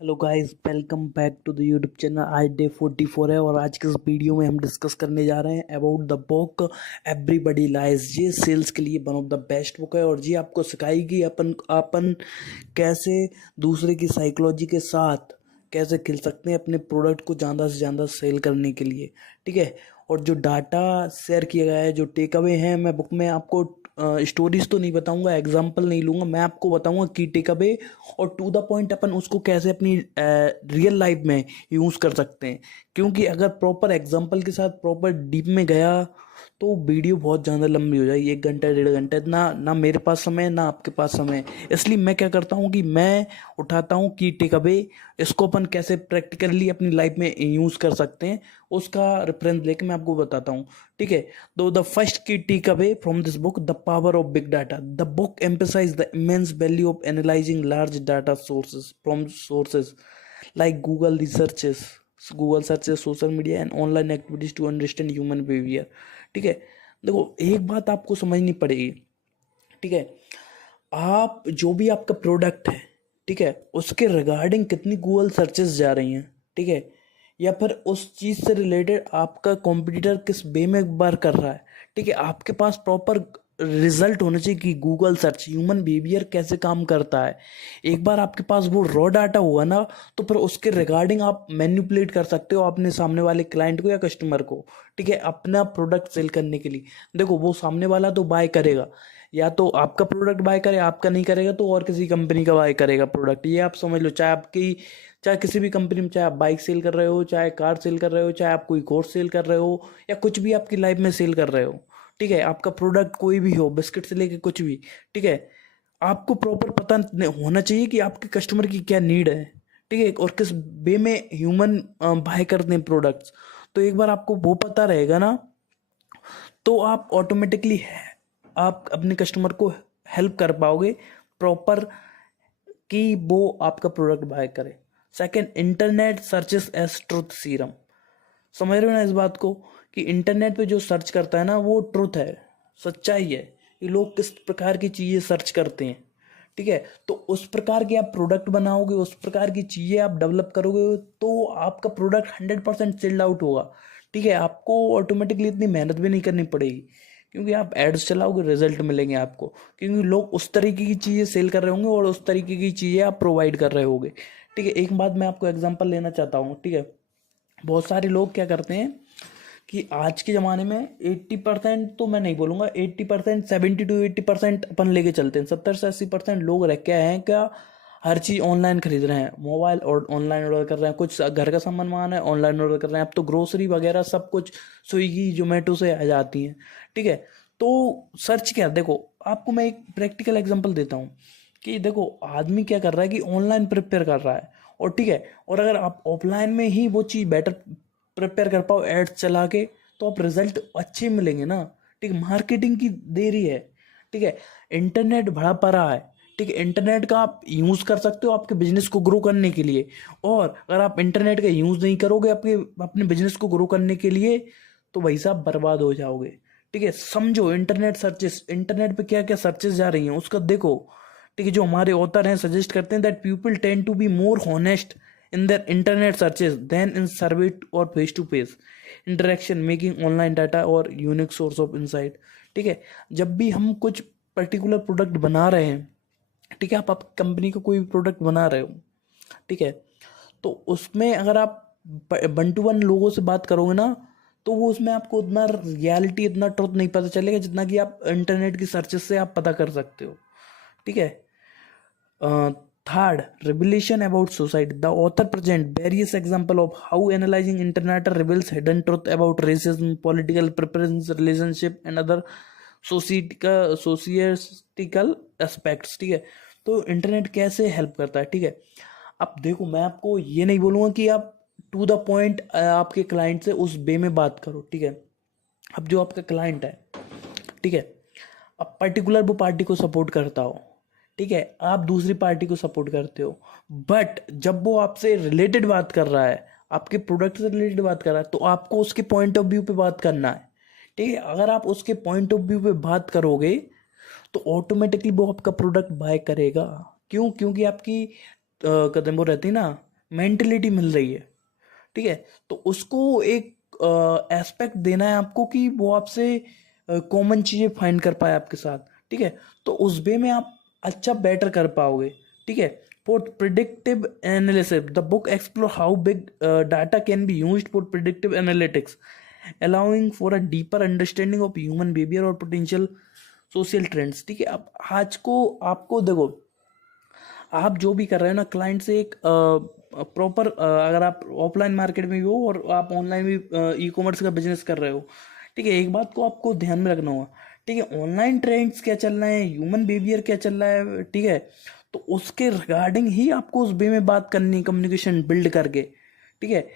Hello guys, welcome back to the YouTube channel. आज day 44 है और आज के इस वीडियो में हम डिस्कस करने जा रहे हैं about the book everybody lies. ये सेल्स के लिए one of the best book है और ये आपको सिखाएगी अपन अपन कैसे दूसरे की साइकोलॉजी के साथ कैसे खेल सकते हैं अपने प्रोडक्ट को ज़्यादा से ज़्यादा सेल करने के लिए। ठीक है। और जो डाटा शेयर किया गया है, जो टेक अवे हैं, मैं बुक में आपको स्टोरीज तो नहीं बताऊंगा, एग्जाम्पल नहीं लूंगा, मैं आपको बताऊंगा की टेक अवे और टू द पॉइंट अपन उसको कैसे अपनी रियल लाइफ में यूज़ कर सकते हैं। क्योंकि अगर प्रॉपर एग्जाम्पल के साथ प्रॉपर डीप में गया तो वीडियो बहुत ज़्यादा लंबी हो जाएगी, 1 घंटा 1.5 घंटा। ना ना मेरे पास समय है, ना आपके पास समय है। इसलिए मैं क्या करता हूँ कि मैं उठाता हूँ की टेक अवे, इसको अपन कैसे प्रैक्टिकली अपनी लाइफ में यूज़ कर सकते हैं, उसका रेफरेंस लेके मैं आपको बताता हूँ। ठीक है। तो the first key takeaway from this book, the power of big data. The book emphasize the immense value of analyzing large data sources from sources like Google searches, social media and online activities to understand human behavior। ठीक है। देखो, एक बात आपको समझनी पड़ेगी। ठीक है। आप जो भी आपका प्रोडक्ट है, ठीक है, उसके रिगार्डिंग कितनी गूगल सर्चेस जा रही हैं। ठीक है। या फिर उस चीज़ से रिलेटेड आपका कॉम्पिटिटर किस वे में बार कर रहा है। ठीक है। आपके पास प्रॉपर रिजल्ट होना चाहिए कि गूगल सर्च ह्यूमन बिहेवियर कैसे काम करता है। एक बार आपके पास वो रॉ डाटा हुआ ना, तो फिर उसके रिगार्डिंग आप मैनिपुलेट कर सकते हो अपने सामने वाले क्लाइंट को या कस्टमर को। ठीक है। अपना प्रोडक्ट सेल करने के लिए। देखो, वो सामने वाला तो बाय करेगा, या तो आपका प्रोडक्ट बाय करे, आपका नहीं करेगा तो और किसी कंपनी का बाय करेगा प्रोडक्ट। ये आप समझ लो। चाहे किसी भी कंपनी में, चाहे आप बाइक सेल कर रहे हो, चाहे कार सेल कर रहे हो, चाहे आप कोई कोर्स सेल कर रहे हो, या कुछ भी आपकी लाइफ में सेल कर रहे हो। ठीक है। आपका प्रोडक्ट कोई भी हो, बिस्किट से लेके कुछ भी। ठीक है। आपको प्रॉपर पता होना चाहिए कि आपके कस्टमर की क्या नीड है। ठीक है। और किस वे में ह्यूमन बाय करते हैं प्रोडक्ट्स। तो एक बार आपको वो पता रहेगा ना, तो आप ऑटोमेटिकली आप अपने कस्टमर को हेल्प कर पाओगे प्रॉपर कि वो आपका प्रोडक्ट बाय करे। Second, internet searches as truth serum. समझ रहे हो ना इस बात को, कि इंटरनेट पे जो सर्च करता है ना, वो ट्रुथ है, सच्चाई है। ये लोग किस प्रकार की चीज़ें सर्च करते हैं। ठीक है। तो उस प्रकार के आप प्रोडक्ट बनाओगे, उस प्रकार की चीज़ें आप डेवलप करोगे, तो आपका प्रोडक्ट 100% सेल्ड आउट होगा। ठीक है। आपको ऑटोमेटिकली इतनी मेहनत भी नहीं करनी पड़ेगी, क्योंकि आप एड्स चलाओगे, रिजल्ट मिलेंगे आपको। क्योंकि लोग उस तरीके की चीज़ें सेल कर रहे होंगे और उस तरीके की चीज़ें आप प्रोवाइड कर रहे होगे। ठीक है। एक बात मैं आपको एग्जांपल लेना चाहता हूँ। ठीक है। बहुत सारे लोग क्या करते हैं कि आज के ज़माने में 80%, तो मैं नहीं बोलूँगा 80%, 70 to 80% अपन लेके चलते हैं। 70 से 80% लोग रह क्या हैं, क्या हर चीज़ ऑनलाइन खरीद रहे हैं। मोबाइल और ऑनलाइन ऑर्डर कर रहे हैं, कुछ घर का सामान मंगाना है ऑनलाइन ऑर्डर कर रहे हैं। अब तो ग्रोसरी वगैरह सब कुछ स्विगी जोमेटो से आ जाती हैं। ठीक है। तो सर्च क्या, देखो आपको मैं एक प्रैक्टिकल एग्जांपल देता हूँ कि देखो, आदमी क्या कर रहा है कि ऑनलाइन प्रिपेयर कर रहा है, और ठीक है, और अगर आप ऑफलाइन में ही वो चीज़ बेटर प्रिपेयर कर पाओ एड्स चला के, तो आप रिजल्ट अच्छे मिलेंगे ना। ठीक है। मार्केटिंग की देरी है। ठीक है। इंटरनेट बड़ा पड़ा है। ठीक है। इंटरनेट का आप यूज़ कर सकते हो आपके बिजनेस को ग्रो करने के लिए। और अगर आप इंटरनेट का यूज़ नहीं करोगे आपके अपने बिजनेस को ग्रो करने के लिए, तो भाई साहब बर्बाद हो जाओगे। ठीक है। समझो, इंटरनेट सर्चेस, इंटरनेट पे क्या क्या सर्चेस जा रही हैं उसका देखो। ठीक है। जो हमारे ऑथर हैं सजेस्ट करते हैं that people tend to be more honest in their internet searches than in survey or face to face interaction, making online data or unique source of insight। ठीक है। जब भी हम कुछ पर्टिकुलर प्रोडक्ट बना रहे हैं, ठीक है, आप कंपनी का कोई भी प्रोडक्ट बना रहे हो, ठीक है, तो उसमें अगर आप 1 to 1 लोगों से बात करोगे ना, तो वो उसमें आपको उतना रियलिटी, इतना ट्रुथ नहीं पता चलेगा जितना कि आप इंटरनेट की सर्चेस से आप पता कर सकते हो। ठीक है। Third, revelation about society. The author present various examples of how analyzing internet reveals hidden truth about racism, political preference, relationship, and other societal aspects। ठीक है। तो इंटरनेट कैसे हेल्प करता है। ठीक है। अब देखो, मैं आपको ये नहीं बोलूँगा कि आप टू द पॉइंट आपके क्लाइंट से उस वे में बात करो। ठीक है। अब जो आपका क्लाइंट है, ठीक है, अब पर्टिकुलर वो पार्टी को सपोर्ट करता हो, ठीक है, आप दूसरी पार्टी को सपोर्ट करते हो, बट जब वो आपसे रिलेटेड बात कर रहा है, आपके प्रोडक्ट से रिलेटेड बात कर रहा है, तो आपको उसके पॉइंट ऑफ व्यू पे बात करना है। ठीक है। अगर आप उसके पॉइंट ऑफ व्यू पे बात करोगे, तो ऑटोमेटिकली वो आपका प्रोडक्ट बाय करेगा। क्यों? क्योंकि आपकी कदम वो रहती है ना, मेंटलिटी मिल रही है, ठीक है। तो उसको एक एस्पेक्ट देना है आपको कि वो आपसे कॉमन चीजें फाइंड कर पाए आपके साथ, ठीक है। तो उस वे में आप अच्छा बेटर कर पाओगे, ठीक है। For predictive analysis the book explore how big data can be used for predictive analytics allowing for a deeper understanding of human behaviour और पोटेंशियल सोशल ट्रेंड्स, ठीक है। अब आज को आपको देखो, आप जो भी कर रहे हो ना, क्लाइंट से एक प्रॉपर, अगर आप ऑफलाइन मार्केट में भी हो और आप ऑनलाइन भी ई कॉमर्स का बिजनेस कर रहे हो, ठीक है, एक बात को आपको ध्यान में रखना होगा, ठीक है। ऑनलाइन ट्रेंड्स क्या चल रहे हैं, ह्यूमन बिहेवियर क्या चल रहा है, ठीक है। तो उसके रिगार्डिंग ही आपको उस वे में बात करनी, कम्युनिकेशन बिल्ड करके, ठीक है।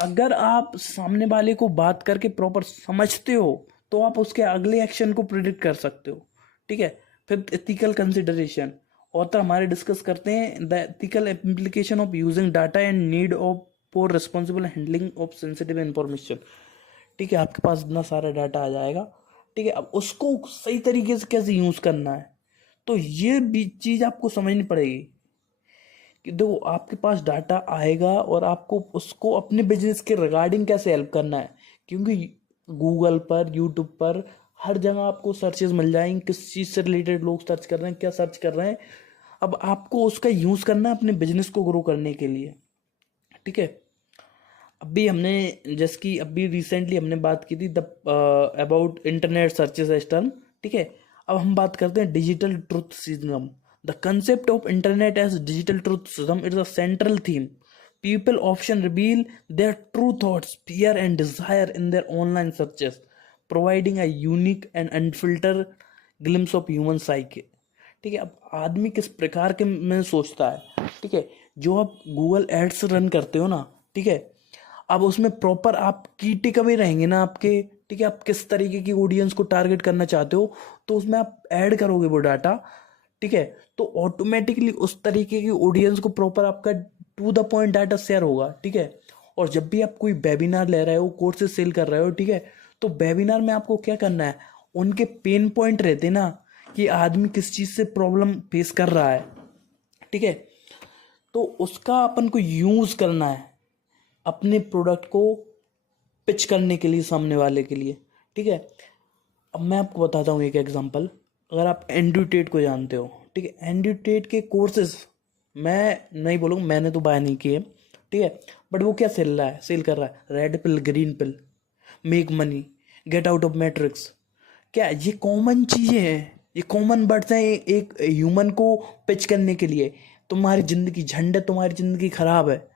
अगर आप सामने वाले को बात करके प्रॉपर समझते हो तो आप उसके अगले एक्शन को प्रिडिक्ट कर सकते हो, ठीक है। फिर एथिकल कंसिडरेशन, ऑथर हमारे डिस्कस करते हैं the ethical implication of using data and need of for responsible handling of sensitive information, ठीक है। आपके पास इतना सारा डाटा आ जाएगा, ठीक है। अब उसको सही तरीके से कैसे यूज करना है, तो ये भी चीज आपको समझनी पड़ेगी कि देखो, आपके पास डाटा आएगा और आपको उसको अपने बिजनेस के रिगार्डिंग कैसे हेल्प करना है, क्योंकि गूगल पर, यूट्यूब पर हर जगह आपको सर्चेस मिल जाएंगे, किस चीज़ से रिलेटेड लोग सर्च कर रहे हैं, क्या सर्च कर रहे हैं। अब आपको उसका यूज़ करना है अपने बिजनेस को ग्रो करने के लिए, ठीक है। अभी हमने, जैसे कि अभी रिसेंटली हमने बात की थी the about internet searches as term, ठीक है। अब हम बात करते हैं digital truth system. The concept of internet as digital truth system is a central theme. People option reveal their true thoughts, fear and desire in their online searches, providing a unique and unfilter glimpse of human psyche, ठीक है। अब आदमी किस प्रकार के में सोचता है, ठीक है। जो आप गूगल एड्स रन करते हो ना, ठीक है, अब उसमें प्रॉपर आप की टिकअवे रहेंगे ना आपके, ठीक है। आप किस तरीके की ऑडियंस को टारगेट करना चाहते हो, तो उसमें आप ऐड करोगे वो डाटा, ठीक है। तो ऑटोमेटिकली उस तरीके की ऑडियंस को प्रॉपर आपका to the point data share होगा, ठीक है। और जब भी आप कोई वेबिनार ले रहे हो, कोर्सेज सेल कर रहे हो, ठीक है, तो वेबिनार में आपको क्या करना है, उनके पेन पॉइंट रहते ना, कि आदमी किस चीज़ से प्रॉब्लम फेस कर रहा है, ठीक है। तो उसका अपन को यूज़ करना है अपने प्रोडक्ट को पिच करने के लिए सामने वाले के लिए, ठीक है। अब मैं आपको बताता हूँ एक एग्जांपल। अगर आप एंड्रयू को जानते हो, ठीक है, एंड्रयू के कोर्सेज, मैं नहीं बोलूँगा, मैंने तो बाय नहीं किए, ठीक है, बट वो क्या सेल कर रहा है, red pill, green pill, make money, get out of matrix. क्या ये कॉमन चीज़ें हैं, ये कॉमन वर्ड्स हैं एक ह्यूमन को पिच करने के लिए। तुम्हारी जिंदगी झंड है, तुम्हारी जिंदगी खराब है,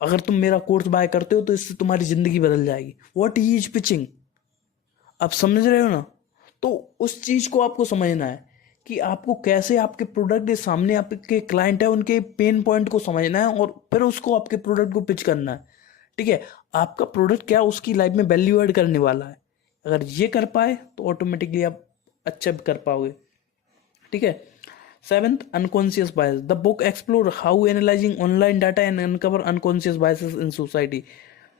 अगर तुम मेरा कोर्स बाय करते हो तो इससे तुम्हारी जिंदगी बदल जाएगी। व्हाट ही इज पिचिंग, आप समझ रहे हो ना। तो उस चीज को आपको समझना है कि आपको कैसे आपके प्रोडक्ट के सामने आपके क्लाइंट है उनके पेन पॉइंट को समझना है और फिर उसको आपके प्रोडक्ट को पिच करना है, ठीक है। आपका प्रोडक्ट क्या उसकी लाइफ में वैल्यू ऐड करने वाला है, अगर ये कर पाए तो ऑटोमेटिकली आप अच्छा कर पाओगे, ठीक है। Seventh, unconscious bias. The book explores how analyzing online data and uncover unconscious biases in society.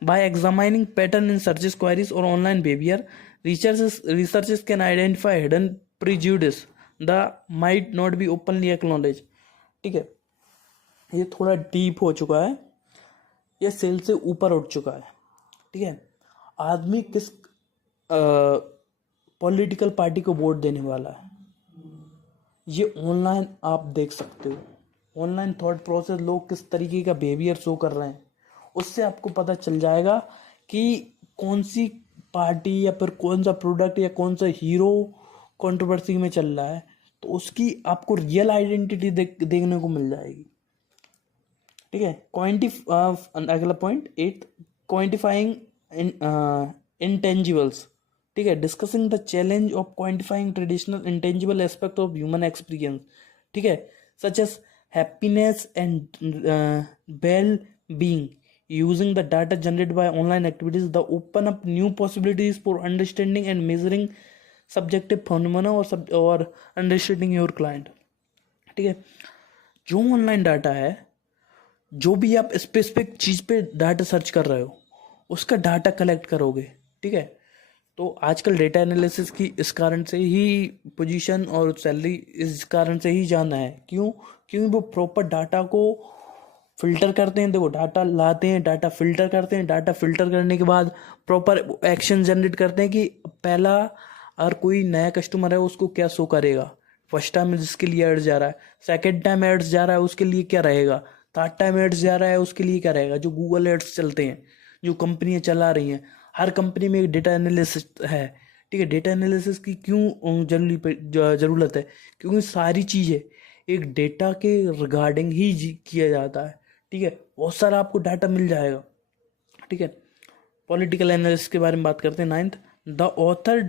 By examining pattern in searches queries or online behavior, researchers can identify hidden prejudice that might not be openly acknowledged. ठीक है, ये थोड़ा deep हो चुका है, ये cell से ऊपर उठ चुका है, ठीक है। आदमी किस पॉलिटिकल पार्टी को वोट देने वाला है, ये ऑनलाइन आप देख सकते हो। ऑनलाइन थॉट प्रोसेस, लोग किस तरीके का बिहेवियर शो कर रहे हैं, उससे आपको पता चल जाएगा कि कौन सी पार्टी या फिर कौन सा प्रोडक्ट या कौन सा हीरो कंट्रोवर्सी में चल रहा है, तो उसकी आपको रियल आइडेंटिटी देखने को मिल जाएगी, ठीक है। अगला पॉइंट 8, क्वांटिफाइंग इंटेंजिबल्स, ठीक है, discussing the challenge of quantifying traditional intangible aspect of human experience, ठीक है, such as happiness and well being using the data generated by online activities the open up new possibilities for understanding and measuring subjective phenomena और understanding your client, ठीक है। जो online data है, जो भी आप स्पेसिफिक चीज पे डाटा सर्च कर रहे हो, उसका डाटा कलेक्ट करोगे, ठीक है। तो आजकल डेटा एनालिसिस की इस कारण से ही पोजीशन और सैलरी इस कारण से ही जाना है, क्यों, क्योंकि वो प्रॉपर डाटा को फिल्टर करते हैं, देखो डाटा लाते हैं, डाटा फिल्टर करते हैं, डाटा फिल्टर करने के बाद प्रॉपर एक्शन जनरेट करते हैं कि पहला अगर कोई नया कस्टमर है उसको क्या शो करेगा, फर्स्ट टाइम जिसके लिए एड्स जा रहा है, सेकंड टाइम एड्स जा रहा है उसके लिए क्या रहेगा, थर्ड टाइम एड्स जा रहा है उसके लिए क्या रहेगा। जो गूगल एड्स चलते हैं, जो कंपनियां चला रही हैं, हर कंपनी में एक डेटा एनालिसिस है। ठीक है, डेटा एनालिसिस की क्यों जरूरत है, क्योंकि सारी चीज़ें एक डेटा के रिगार्डिंग ही किया जाता है। ठीक है, बहुत सारा आपको डाटा मिल जाएगा। ठीक है, पॉलिटिकल एनालिसिस के बारे में बात करते हैं। Ninth, the author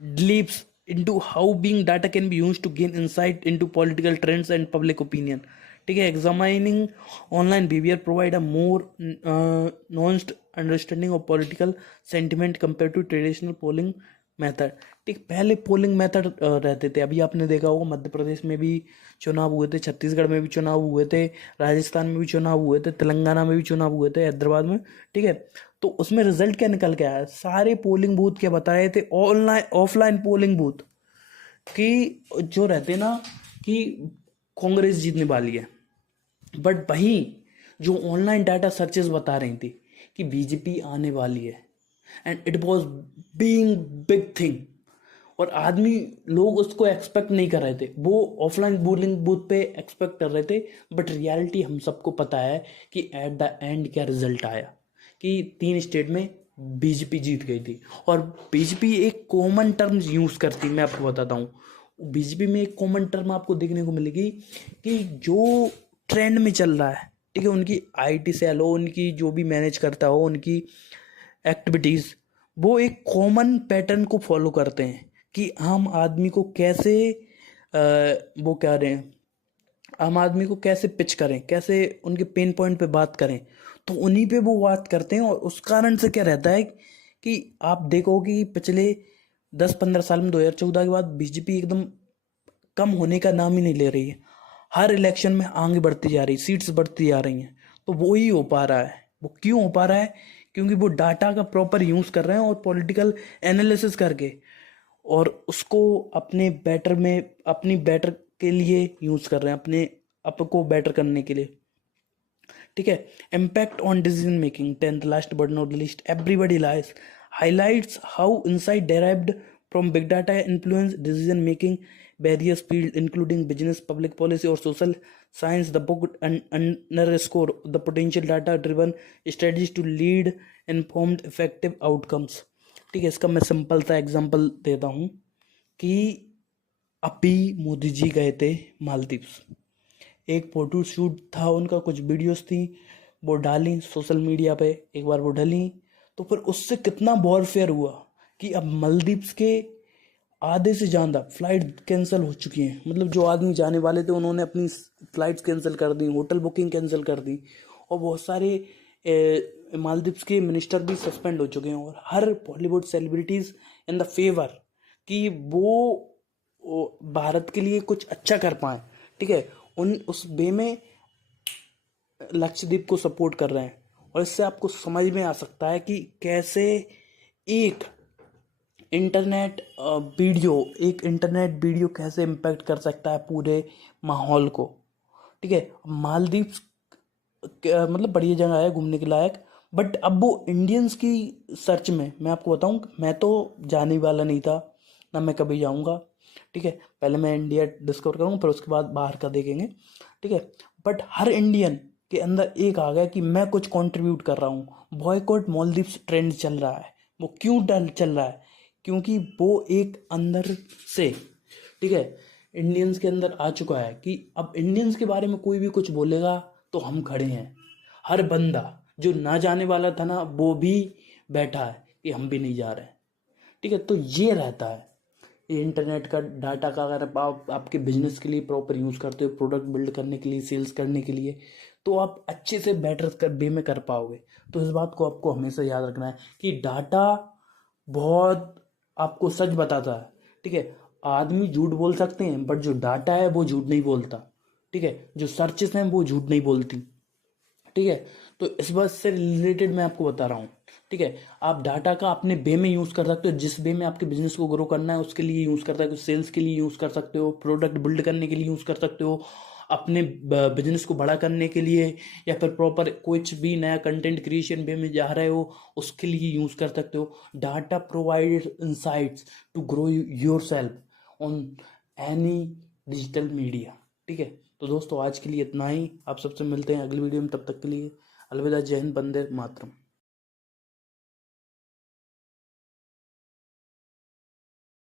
delves into how big data can be used to gain insight into political trends and public opinion. ठीक है, examining online behaviour provide a more nuanced understanding of political sentiment compare to traditional polling method. ठीक, पहले polling method रहते थे, अभी आपने देखा होगा मध्य प्रदेश में भी चुनाव हुए थे, छत्तीसगढ़ में भी चुनाव हुए थे, राजस्थान में भी चुनाव हुए थे, तेलंगाना में भी चुनाव हुए थे, हैदराबाद में। ठीक है, तो उसमें रिजल्ट क्या निकल के आया, सारे पोलिंग बूथ क्या बता रहे थे, ऑनलाइन ऑफलाइन पोलिंग बूथ कि जो रहते ना कि कांग्रेस जीतने वाली है। बट वहीं जो ऑनलाइन डाटा सर्चेस बता रही थी कि बीजेपी आने वाली है, and it was being big thing, और आदमी लोग उसको एक्सपेक्ट नहीं कर रहे थे, वो ऑफलाइन पोलिंग बूथ पे एक्सपेक्ट कर रहे थे। बट रियलिटी हम सबको पता है कि एट द एंड क्या रिजल्ट आया कि 3 स्टेट में बीजेपी जीत गई थी। और बीजेपी एक कॉमन टर्म यूज करती, मैं आपको बताता हूँ, बीजेपी में एक कॉमन टर्म आपको देखने को मिलेगी कि जो ट्रेंड में चल रहा है, ठीक है, उनकी आईटी सेल हो, उनकी जो भी मैनेज करता हो उनकी एक्टिविटीज़, वो एक कॉमन पैटर्न को फॉलो करते हैं कि आम आदमी को कैसे वो क्या रहे हैं, आम आदमी को कैसे पिच करें, कैसे उनके पेन पॉइंट पे बात करें, तो उन्हीं पे वो बात करते हैं। और उस कारण से क्या रहता है कि आप देखो कि पिछले 10-15 साल में 2014 के बाद बीजेपी एकदम कम होने का नाम ही नहीं ले रही है, हर इलेक्शन में आगे बढ़ती जा रही, सीट्स बढ़ती जा रही हैं। तो वो ही हो पा रहा है, वो क्यों हो पा रहा है, क्योंकि वो डाटा का प्रॉपर यूज़ कर रहे हैं और पॉलिटिकल एनालिसिस करके, और उसको अपने बेटर में, अपनी बेटर के लिए यूज़ कर रहे हैं, अपने आप को बेटर करने के लिए। ठीक है, impact on decision making, 10th last but not list, everybody lies highlights how insight derived from big data influence decision making various fields including business, public policy or social science. The book underscore the potential data driven strategies to lead informed effective outcomes. ठीक है, इसका मैं simple सा example देता हूँ कि अभी मोदी जी गए थे मालदीव्स, एक फोटो शूट था उनका, कुछ वीडियोस थी, वो डाली सोशल मीडिया पे, एक बार वो डाली तो फिर उससे कितना वॉरफेयर हुआ कि अब मालदीव्स के आधे से ज़्यादा फ्लाइट कैंसिल हो चुकी हैं। मतलब जो आदमी जाने वाले थे उन्होंने अपनी फ़्लाइट्स कैंसिल कर दी, होटल बुकिंग कैंसिल कर दी, और बहुत सारे मालदीव्स के मिनिस्टर भी सस्पेंड हो चुके हैं। और हर Bollywood celebrities in the favour कि वो भारत के लिए कुछ अच्छा कर पाएँ। ठीक है, उस वे में लक्षद्वीप को सपोर्ट कर रहे हैं। और इससे आपको समझ में आ सकता है कि कैसे एक इंटरनेट वीडियो कैसे इम्पैक्ट कर सकता है पूरे माहौल को। ठीक है, मालदीव्स मतलब बढ़िया जगह है घूमने के लायक, बट अब वो इंडियंस की सर्च में, मैं आपको बताऊं, मैं तो जाने वाला नहीं था, ना मैं कभी जाऊंगा। ठीक है, पहले मैं इंडिया डिस्कवर करूंगा, फिर उसके बाद बाहर का देखेंगे। ठीक है, बट हर इंडियन के अंदर एक आ गया कि मैं कुछ कंट्रीब्यूट कर रहा हूँ। बॉयकॉट मालदीव्स ट्रेंड चल रहा है, वो क्यों चल रहा है, क्योंकि वो एक अंदर से, ठीक है, इंडियंस के अंदर आ चुका है कि अब इंडियंस के बारे में कोई भी कुछ बोलेगा तो हम खड़े हैं। हर बंदा जो ना जाने वाला था ना, वो भी बैठा है कि हम भी नहीं जा रहे। ठीक है, तो ये रहता है ये इंटरनेट का डाटा का, अगर आप आपके बिजनेस के लिए प्रॉपर यूज़ करते हो, प्रोडक्ट बिल्ड करने के लिए, सेल्स करने के लिए, तो आप अच्छे से बेटर वे में कर पाओगे। तो इस बात को आपको हमेशा याद रखना है कि डाटा बहुत आपको सच बताता है। ठीक है, आदमी झूठ बोल सकते हैं, बट जो डाटा है वो झूठ नहीं बोलता। ठीक है, जो सर्चेस हैं वो झूठ नहीं बोलती। ठीक है, तो इस बात से रिलेटेड मैं आपको बता रहा हूँ। ठीक है, आप डाटा का अपने वे में यूज़ कर सकते हो, जिस वे में आपके बिजनेस को ग्रो करना है उसके लिए यूज़ कर सकते हो, सेल्स के लिए यूज़ कर सकते हो, प्रोडक्ट बिल्ड करने के लिए यूज़ कर सकते हो, अपने बिजनेस को बड़ा करने के लिए, या फिर प्रॉपर कुछ भी नया कंटेंट क्रिएशन वे में जा रहे हो उसके लिए यूज़ कर सकते हो। Data provide insights to grow yourself on any digital media. ठीक है, तो दोस्तों आज के लिए इतना ही। आप सबसे मिलते हैं अगली वीडियो में, तब तक के लिए अलविदा, जय हिंद, वंदे मातरम।